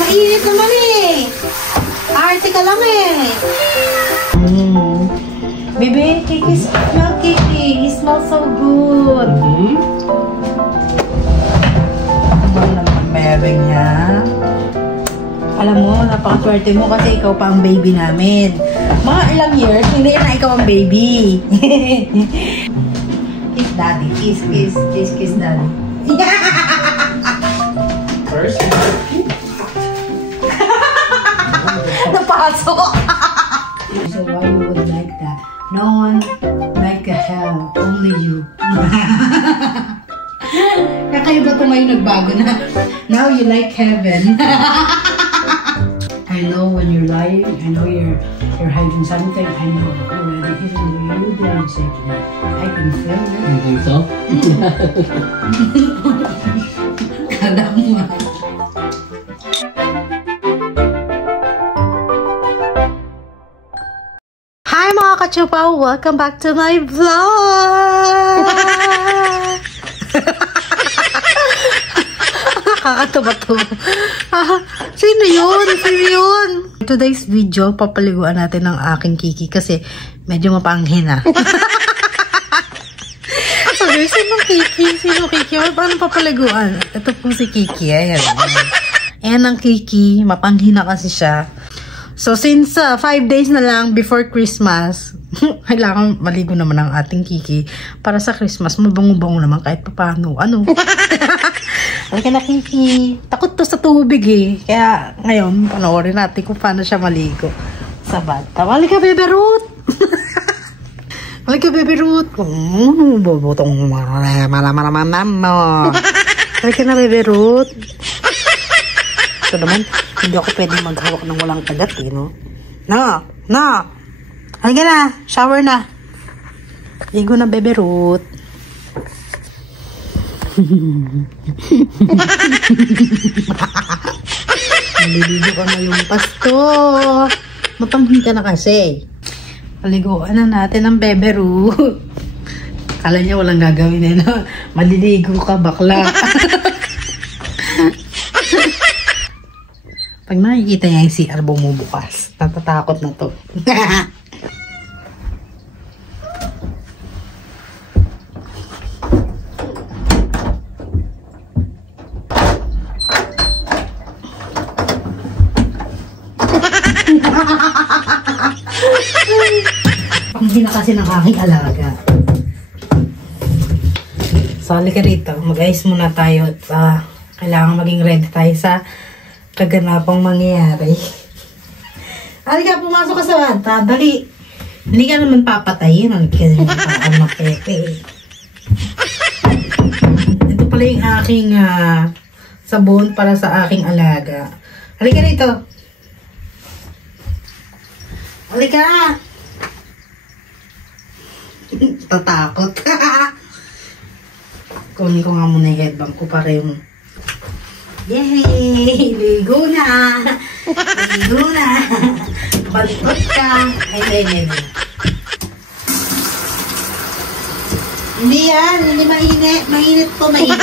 Mainit naman eh. Arte ka lang eh. Baby, Kiki, smell Kiki. It smells so good. Ano naman bebe niya? Alam mo, napaka-swerte mo kasi ikaw pa ang baby namin. Mga ilang years, hindi na ikaw ang baby. Kiss daddy. Kiss, kiss, kiss, kiss daddy. First? Napasok! So why you would like that? No one like hell, only you. Kaya kayo ba tumayo nagbago na? Now you like heaven. I know when you're lying, I know you're hiding something, I know already, even though you didn't say to me. I can feel it. You think so? Kala mo. Hi mga kachupaw! Welcome back to my vlog! Nakakatawa-tawa. Sino yun? Sino yun? Today's video, papaliguan natin ng aking Kiki kasi medyo mapanghin na. Okay, sinong Kiki? Sino Kiki? Paano papaliguan? Ito pong si Kiki. Ayan. Ayan ang Kiki. Mapanghin na kasi siya. So, since 5 days na lang before Christmas, kailangan maligo naman ang ating Kiki para sa Christmas, mabango-bango naman kahit paano. Ano? Halika na, Kiki. Takot to sa tubig eh. Kaya, ngayon, panoorin natin kung paano siya maligo sa bathtub. Halika, Bebe Ruth! Halika, Bebe Ruth! Bubutong malaman mo. Halika na, Bebe Ruth. Ito naman, hindi ako pwede maghawak ng walang kagat eh, no? No! No! Halika na! Shower na! Ligo na, Bebe Ruth. Naliligo ka na yung pasto. Mapanghin ka na kasi. Paliguan na natin ang Bebe Ruth. Kala niya walang gagawin eh, no? Maliligo ka, bakla. Pag nakikita niya yung CR bumubukas, natatakot na to. Panghin na kasi ng aking alaga. So, halika rito. Mag-ayos muna tayo at kailangan maging ready tayo sa kaganapang mangyayari. Halika, pumasok ka sa bata. Dali. Hindi ka naman papatayin. Hindi ka naman mapepe. Ito pala yung aking sabon para sa aking alaga. Halika rito. Halika. Tatakot. Kunin ko nga muna yung headbang ko para yung yay! Ligo na! Ligo na! Balikot ka! Ay. Hindi yan! Hindi mainit! Mainit po, mainit!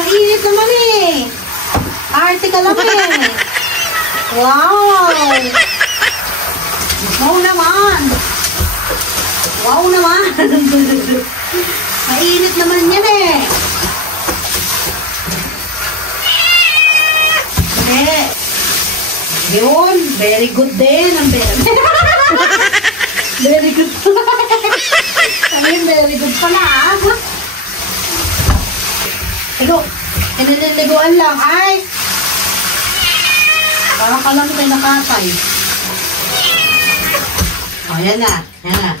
Mainit naman eh! Arte ka lang eh! Wow! Wow naman! Wow naman! Mainit naman yan eh! Eh! Yun! Very good din! Very good pala! Ayun, very good pala ah! Ligo! Nililiguan lang! Ay! Parang ka lang kayo nakatay. Oh, yan na. Yan na.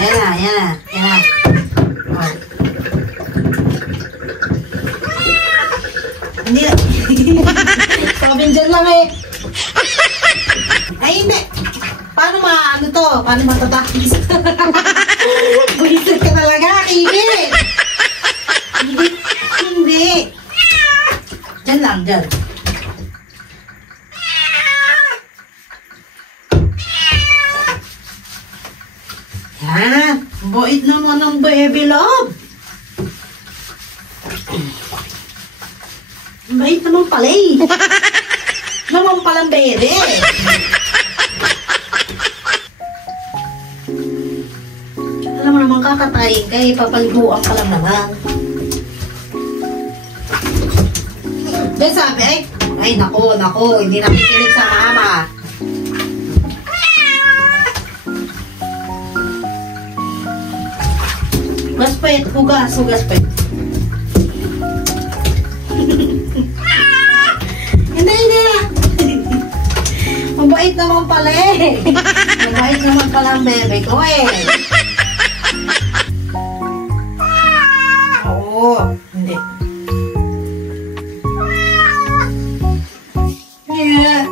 Yan na. Yan na. Yan na. Oh. Hindi. Sabihin dyan lang eh. Ay, hindi. Paano ano to? Paano matatapos? Buhisit ka talaga, Kiki. Hindi. Dyan lang, dyan. Ah, bait naman ng baby love. Bait naman pala eh. Naman palang baby. Alam mo naman kakatayin ka eh. Papaliguan ka lang naman. Then sabi ay nako, hindi nakikinig sa mama. Gaspet, hugas pet. Hindi. Mabait naman pala eh. Mabait naman pala ang bebe ko eh. Oo, hindi. Yeah.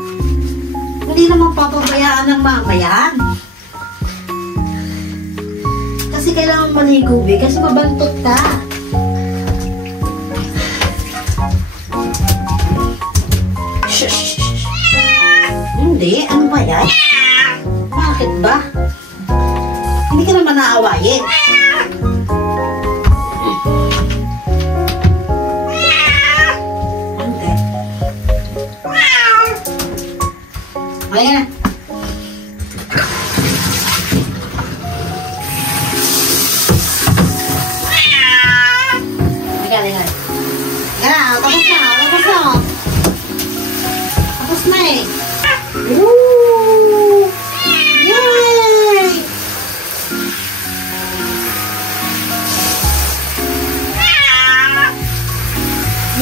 Hindi naman papabayaan ng mama yan. Kasi kailangan maligo eh, kasi mabantot ka. Shh. Hindi, ano ba yan? Bakit ba? Hindi ka naman naawayin. Hindi. Ayan. Tapos na eh. Woo! Yay!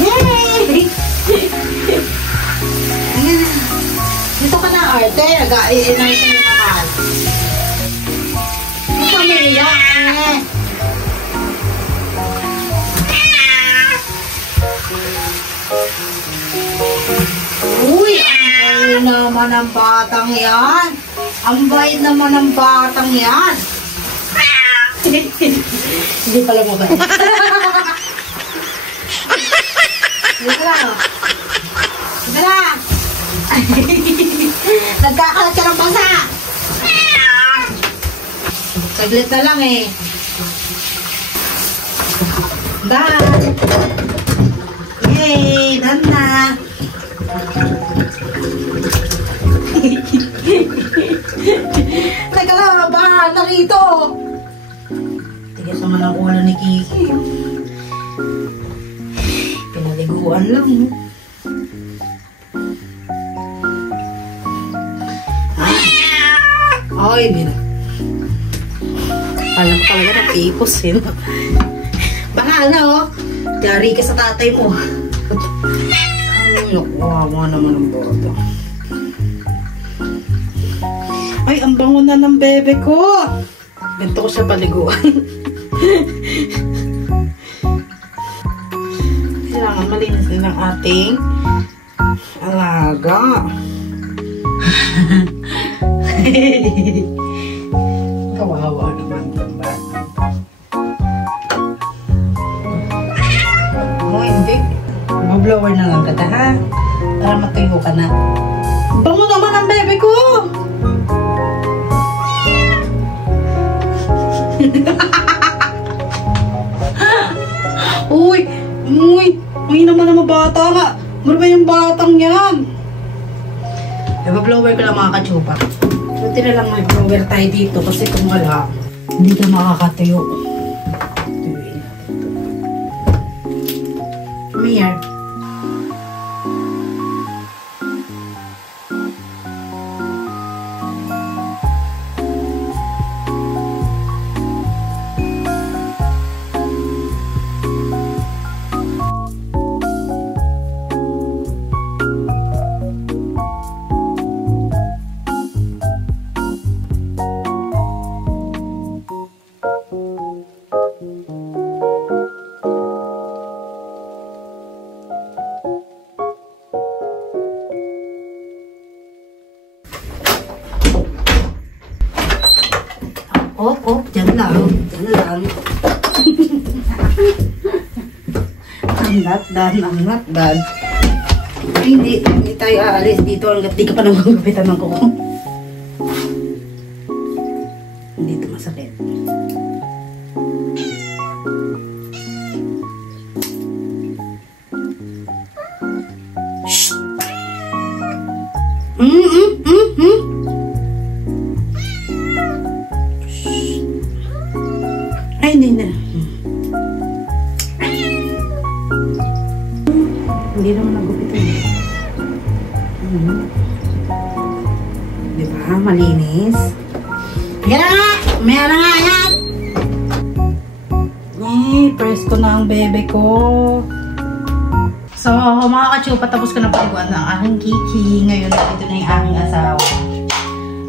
Yay! Dito ka na, arte. Nag-iinay ka na naman. Ang pamilya eh. Uy, ang bait naman ng batang yan. Ang bait naman ng batang yan. Hindi pala mabait. Dito lang. Nagkakalat ka ng basa. Saglit na lang eh. Dan. Yay, dan na. Teka lang, bahan na rito. Tigas naman ang ulo ni Kiki. Pinaliguan lang. Ay, bina. Alam ko talaga na pipos eh. Bahala oh. Dari ka sa tatay mo. Ay, nakuha naman ang bata. Ay, ang bango na ng bebe ko. Ganito ko siya paliguan. Kailangan malinis din ang ating alaga. Kawawa naman itong bata. Hindi. Mag-blower na lang kita ha. Para matuyo ka na. Bango naman ang bebe ko! Uy! Uy naman ang bata nga. Ano ba yung batang yan? Mag-blower ko lang mga kachupa. Buti na lang may blower tayo dito kasi kung wala, hindi ka makakatuyo. Tuyuin natin ito. Come here. Dyan lang. Ang natdan. Ay, hindi tayo aalis dito hanggat di ka pa nang gugupitan ng kuko. Hindi ito masakit. Ay, hindi na. Hindi naman nagupitan. Diba? Malinis. Yan na nga! Meron na nga yan! Ay, presko na ang bebe ko. So, mga kachupa, tapos ko na paliguan ng aking Kiki. Ngayon, ito na yung aking asawa.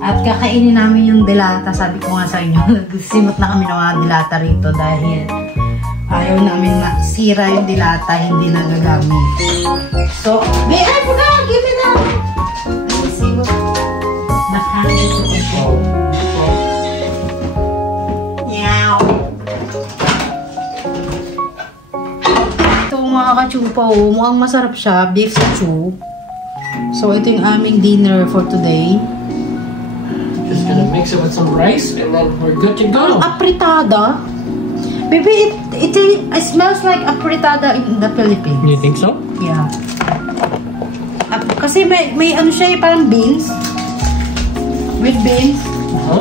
At kakainin namin yung dilata. Sabi ko nga sa inyo, nagsimot na kami ng mga dilata rito dahil ayaw namin masira yung dilata, hindi nagagamit. So, I forgot! Give me that! Let's see what the hand is doing. Meow! Ito mga kachupa, mukhang masarap siya. Beef stew. So, ito yung aming dinner for today. Just gonna mix it with some rice and then we're good to go. Apritada? Baby, it smells like apritada in the Philippines. You think so? Yeah. Kasi may ano siya, parang beans. With beans.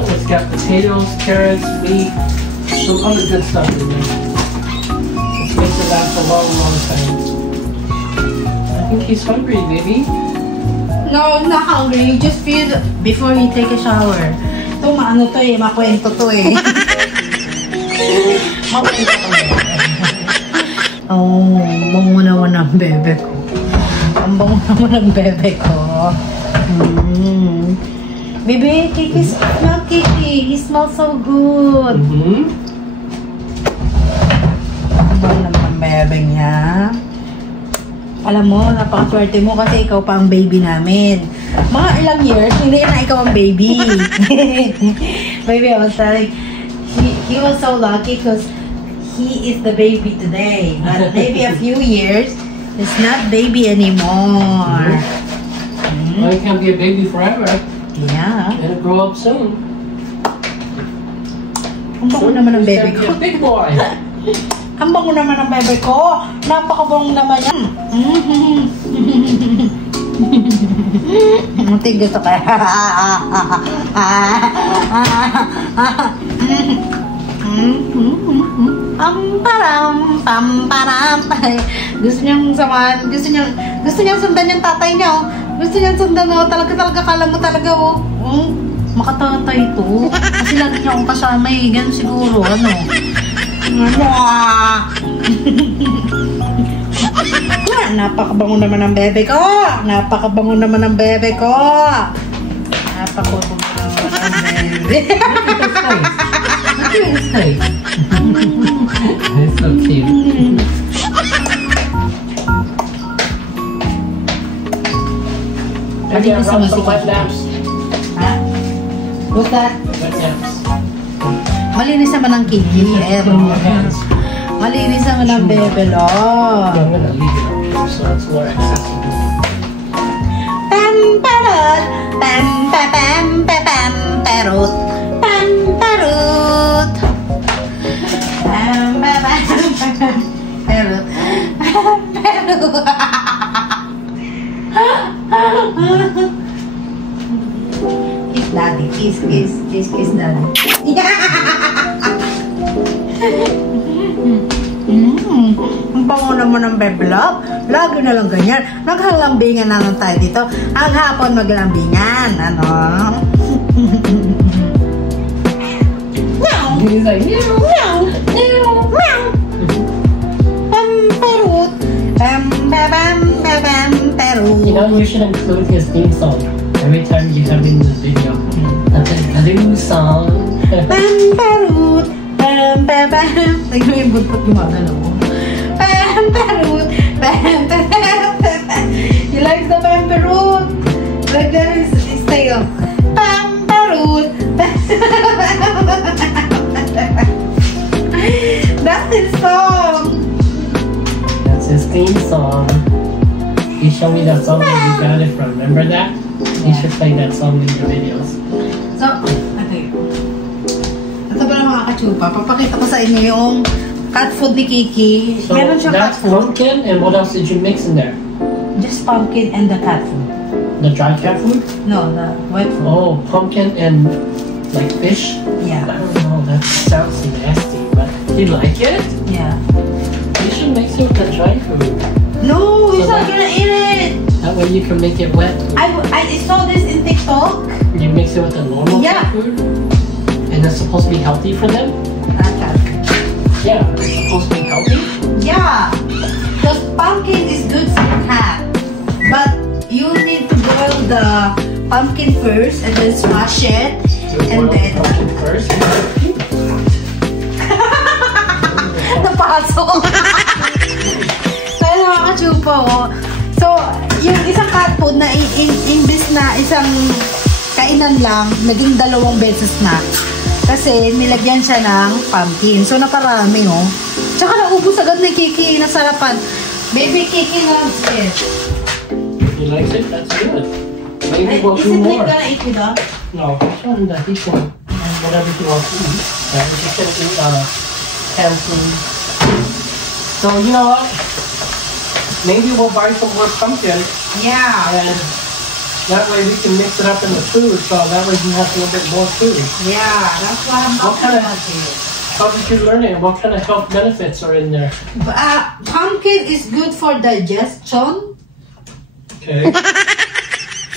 It's got potatoes, carrots, meat, some other good stuff in there. This makes it last a long, long time. I think he's hungry, baby. No, I'm not hungry. You just feel before you take a shower. Ito, maano to eh, makwento to eh. Makwento to eh. Oh, bango naman ang bebe ko. Ang bango naman ang bebe ko. Baby, Kiki, smell Kiki. He smells so good. Ang bango naman ang bebe niya. Alam mo, napakaswerte mo kasi ikaw pa ang baby namin. Mga ilang years, hindi na ikaw ang baby. Baby, I was telling, he was so lucky because he is the baby today. But maybe a few years, it's not baby anymore. Well, he can't be a baby forever. Yeah. It'll grow up soon. Ang bango naman ang bebe He's ko. gonna be a big boy. Ang bango naman ang bebe ko. Napakabango naman yan. Tigil to kaya. Pamparam. Gusto niyang samahan. Gusto niyang sundan yung tatay niya. Oh. Gusto niyang sundan. Oh. Talaga kala mo talaga. Oh. Makatatay ito. Kasi lagi niya akong kasama eh. Ganun siguro. Ano? Napakabango naman ang bebe ko. Napakabango naman ang bebe ko. Napakabango naman ang bebe. Look at his face. It's so cute. Maybe I'll rub some wet naps. Ha? What's that? Wet naps. Malinis naman ang Kiki. Malinis naman ang bebe lo. I'm gonna leave it up here so it's more accessible. Pamparot, pamparot, pamparot, pamparot. Kiss daddy, kiss daddy. Ang bango naman ng bebe love. Lagi na lang ganyan. Naghalambingan na lang tayo dito. Ang hapon maglambingan. Ano? Meow! He's like, meow, Meow! Meow! Meow! Pamperut! Pamperut! You know, you should include his theme song every time you come in the video. A new song. Pamperut! Pamperut! Tignan mo yung buntot gumagalaw. Pamperut! He likes the pamperut! Like that is his tail. Pamperut! That's his song! That's his theme song. You showed me that song where you got it from. Remember that? You should play that song in your videos. So, okay. Ito ba na mga kachupa? Papakita ko sa inyo yung cat food ni Kiki. So Meron siyang cat that's food. pumpkin, and what else did you mix in there? just pumpkin and the cat food. The dry cat food? No, the wet food. Oh, pumpkin and like fish? Yeah. I don't know, that sounds nasty, but you like it? Yeah. You should mix it with the dry food. No, he's So not that- gonna eat it. That way you can make it wet. I saw this in TikTok. You mix it with the normal Yeah. cat food. And it's supposed to be healthy for them? Cat food. Yeah, it's supposed to be healthy. Yeah, because pumpkin is good for cat. But you need to boil the pumpkin first and then smash it. You And boil then the pumpkin first. napasok. Kaya nakakachupa oh. So, yung isang cat food na imbis na isang kainan lang, naging 2 beses na. Kasi nilagyan siya ng pumpkin. So, naparami oh. Tsaka naubos agad ni Kiki, nasarapan. Baby Kiki loves it. He likes it? That's good. Maybe we'll Is do it like more. gonna eat with us? No, show him that he can whatever he wants to eat. Yeah, he can eat canned food. So you know what? Maybe we'll buy some more pumpkin Yeah. and that way we can mix it up in the food so that way he has a little bit more food. Yeah, that's what I'm What talking kind of- about here. How did you learn it? What kind of health benefits are in there? Pumpkin is good for digestion. Okay.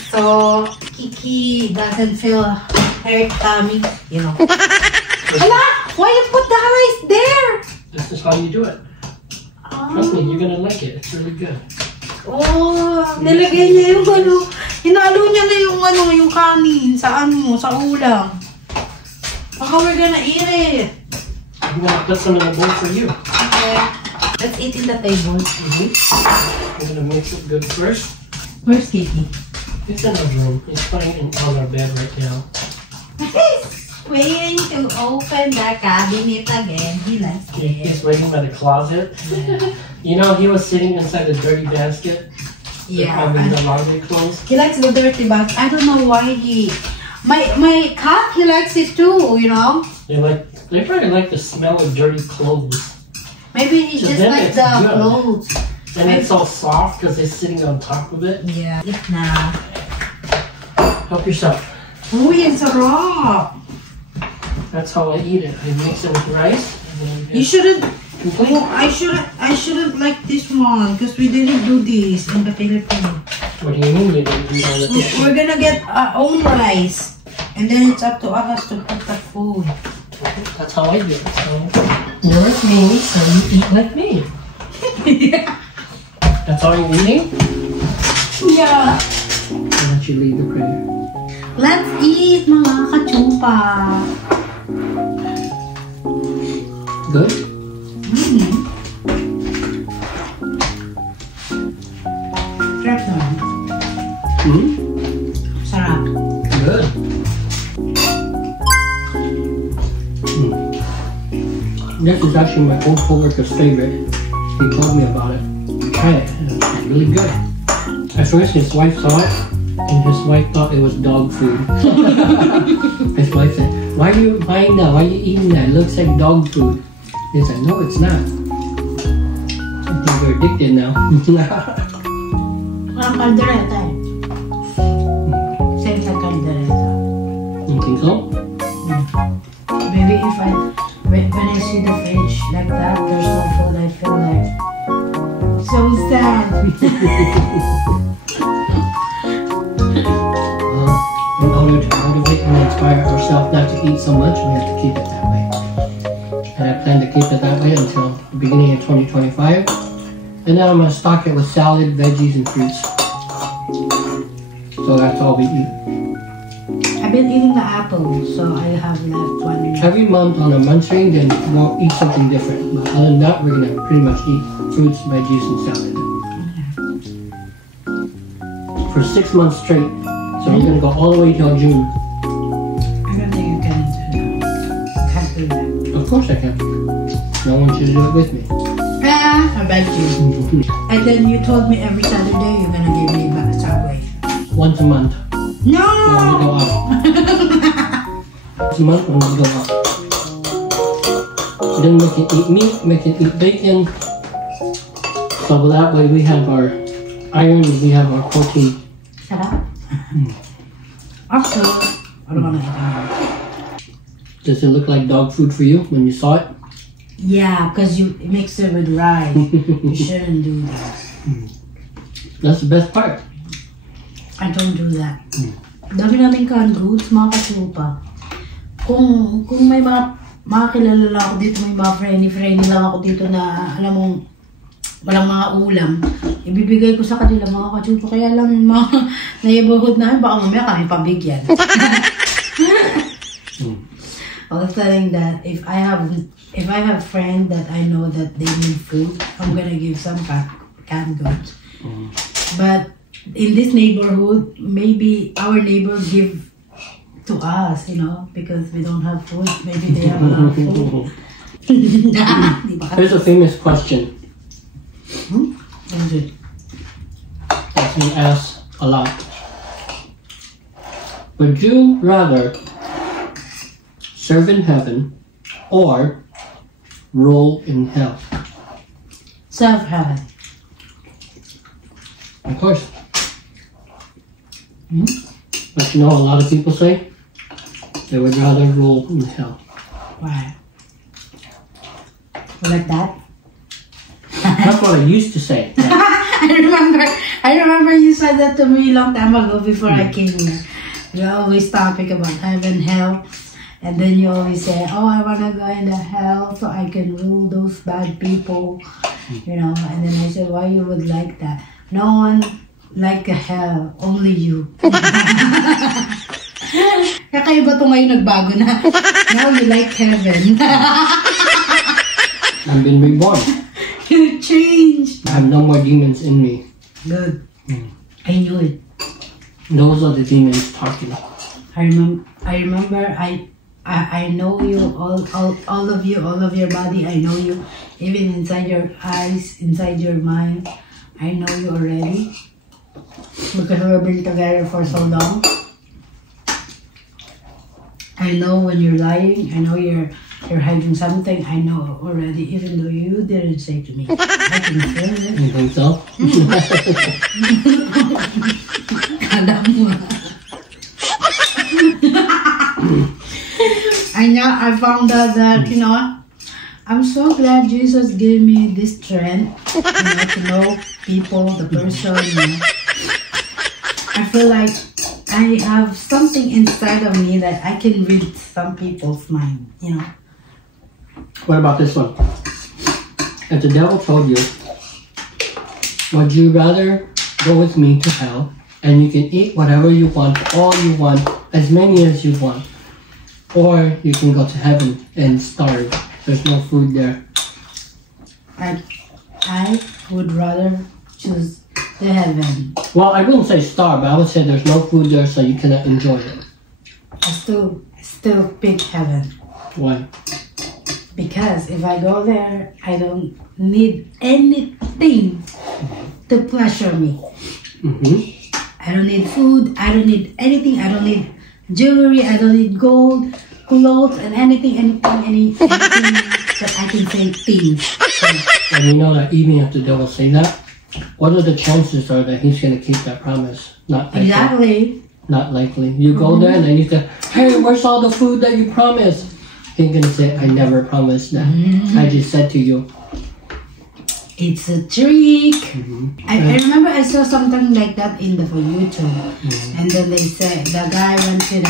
So, Kiki doesn't feel her tummy, you know. Hala! Why you put the rice there? This is how you do it. Trust me, you're gonna like it. It's really good. Oh, nilagay niya yung ano. Hinalo niya na yung kanin sa sa ulam. Baka we're gonna eat it. I'm gonna put some in the bowl for you. Okay. Let's eat in the table. I'm gonna mix it good first. Where's Kiki? He's in the room. He's playing on our bed right now. Waiting to open the cabinet again. He likes He's it. waiting by the closet. You know, he was sitting inside the dirty basket. Yeah. Having the laundry clothes. He likes the dirty bag. I don't know why he... My cat, he likes it too, you know? They probably like the smell of dirty clothes. Maybe he So just then likes it's the good. clothes. And it's all soft because they're sitting on top of it. Yeah. Eat na. Help yourself. Uy, ang sarap! That's how I eat it. I mix it with rice. And then You shouldn't... complete. Oh, I shouldn't like this one because we didn't do this in the Philippines. What do you mean you didn't eat all the fish? We're gonna get our own rice. And then it's up to us to put the food. That's how I do it. So you're like me, so you eat like me. That's all you're eating? Yeah. I'll let you leave the prayer. Let's eat, mga kachupa. Good? Sarap naman. Hmm? Sarap. Good. This is actually my old coworker's favorite. He told me about it. Try it. It's really good. At first, his wife saw it, and his wife thought it was dog food. His wife said, "Why are you buying that? Why are you eating that? It looks like dog food." He said, "No, it's not." I think you're addicted now. Parang kaldereta eh. Same sa kaldereta. You think so? Maybe if when I see the fridge like that, there's no food, I feel like so sad. In order to motivate and inspire ourselves not to eat so much, we have to keep it that way. And I plan to keep it that way until the beginning of 2025. And then I'm going to stock it with salad, veggies, and fruits. So that's all we eat. I've been eating the apple, so I have left one. Every month on a monthly, then we'll eat something different. But other than that, we're going to pretty much eat fruits, veggies, and salad. For 6 months straight. So we're going to go all the way till June. I don't think you can do that. Of course I can. No one should do it with me. I beg you. And then you told me every Saturday you're gonna give me back a Subway. Once a month. No! When we go out. Once a month when we go out. Then we can eat meat, we can eat bacon. So that way we have our Iron, we have our protein. Sarap. Also, ano ba nakita mo? Does it look like dog food for you when you saw it? Yeah, because you mix it with rice. You shouldn't do that. That's the best part. I don't do that. Dami namin canned goods, mga kasupa. Kung may mga kilala lang ako dito, may mga friendly lang ako dito na, alam mo, walang mga ulam, ibibigay ko sa kanila mga kasupa. Kaya lang mga neighborhood namin, baka mamaya kami pabigyan. I was telling that if I have a friend that I know that they need food, I'm gonna give some canned goods. But in this neighborhood, maybe our neighbor give to us, you know, because we don't have food. Maybe they have a lot of food. Here's a famous question What is it? that we ask a lot. Would you rather serve in heaven or roll in hell? Serve heaven. Of course. But you know, a lot of people say they would rather roll in hell. Why? Like that? That's what I used to say. I remember you said that to me a long time ago before I came here. You always topic about heaven, hell, and then you always say, "Oh, I wanna go into hell so I can rule those bad people," you know. And then I said, "Why you would like that? No one like hell, only you." Kakaiba to ngayon, nagbago na. Now you like heaven. I've been reborn. You changed. I have no more demons in me. Good. I knew it. Those are the demons talking. I remember. I know you, all of you, all of your body. I know you, even inside your eyes, inside your mind. I know you already because we've been together for so long. I know when you're lying. I know you're hiding something. I know already, even though you didn't say to me. I can feel it. You think so? And now I found out that, you know, I'm so glad Jesus gave me this strength, you know, to know people, the person, you know. I feel like I have something inside of me that I can read some people's mind, you know. What about this one? If the devil told you, would you rather go with me to hell and you can eat whatever you want, all you want, as many as you want, or you can go to heaven and starve. There's no food there. I would rather choose the heaven. Well, I wouldn't say starve, but I would say there's no food there so you cannot enjoy it. I still pick heaven. Why? Because if I go there, I don't need anything to pleasure me. I don't need food. I don't need anything. I don't need jewelry. I don't need gold, clothes, and anything that I can say things. And you know that even if the devil say that, what are the chances are that he's going to keep that promise? Not likely. Exactly. Not likely. You go there and then you say, hey, where's all the food that you promised? He's going to say, I never promised that. I just said to you. It's a trick. I remember I saw something like that in the YouTube. And then they said the guy went to the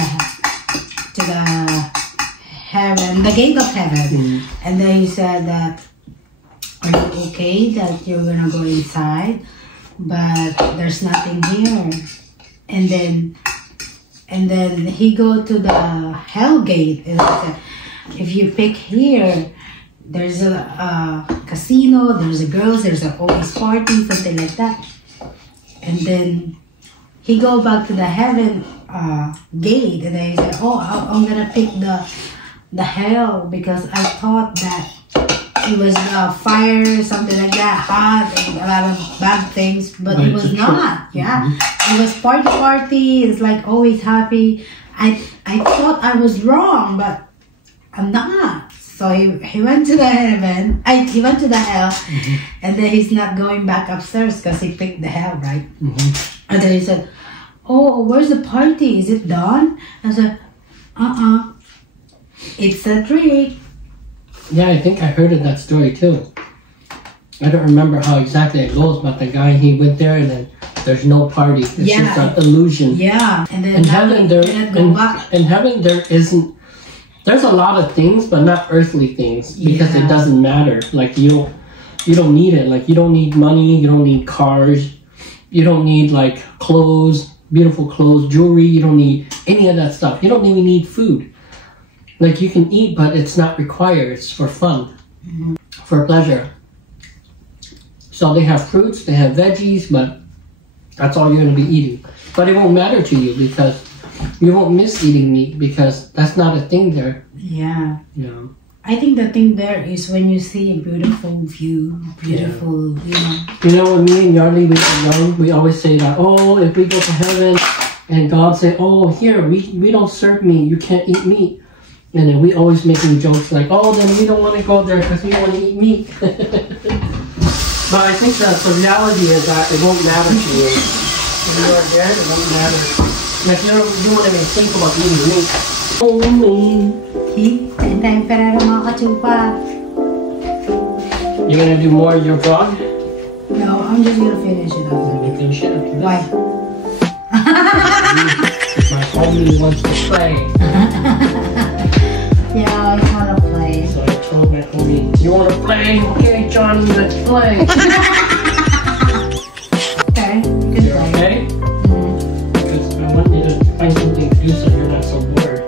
heaven, the gate of heaven. And then he said that, are you okay that you're gonna go inside? But there's nothing here. And then he go to the hell gate and he said, if you pick here, there's a casino, there's a girls, there's a always party, something like that. And then he go back to the heaven gate, and then he said, oh, I'm gonna pick the hell because I thought that it was fire, something like that, hot, and a lot of bad things, but it was not. Yeah, it was party. It's like always happy. I thought I was wrong, but I'm not. So he went to the heaven. He went to the hell, and then he's not going back upstairs because he picked the hell, right? And then he said, "Oh, where's the party? Is it done?" I said, It's a treat. Yeah, I think I heard of that story too. I don't remember how exactly it goes, but the guy, he went there and then there's no party. It's just an illusion. Yeah. And then in heaven there isn't. There's a lot of things, but not earthly things, because it doesn't matter. Like you don't need it. Like you don't need money. You don't need cars. You don't need like clothes, beautiful clothes, jewelry. You don't need any of that stuff. You don't even need food. Like you can eat, but it's not required. It's for fun, for pleasure. So they have fruits, they have veggies, but that's all you're going to be eating. But it won't matter to you because you won't miss eating meat because that's not a thing there. Yeah. Yeah. I think the thing there is when you see a beautiful view, beautiful, you know. You know, when me and Yarly we were young, we always say that, oh, if we go to heaven and God say, oh, here, we don't serve meat, you can't eat meat. And then we always making jokes like, oh, then we don't want to go there because we don't want to eat meat. But I think that the reality is that it won't matter to you. If you are dead, it won't matter. Like you won't even think about eating meat. Only. Time para mga kachupa. You're gonna do more of your vlog? No, I'm just gonna finish it up. You finish it after this? Why? My homie wants to play. Yeah, I wanna play. So I told my homie, you wanna play? Okay, Johnny, let's play. Okay, good You're play. okay? Because I want you to find something to do so you're not so bored.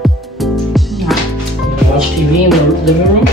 Yeah. You wanna watch TV in the living room?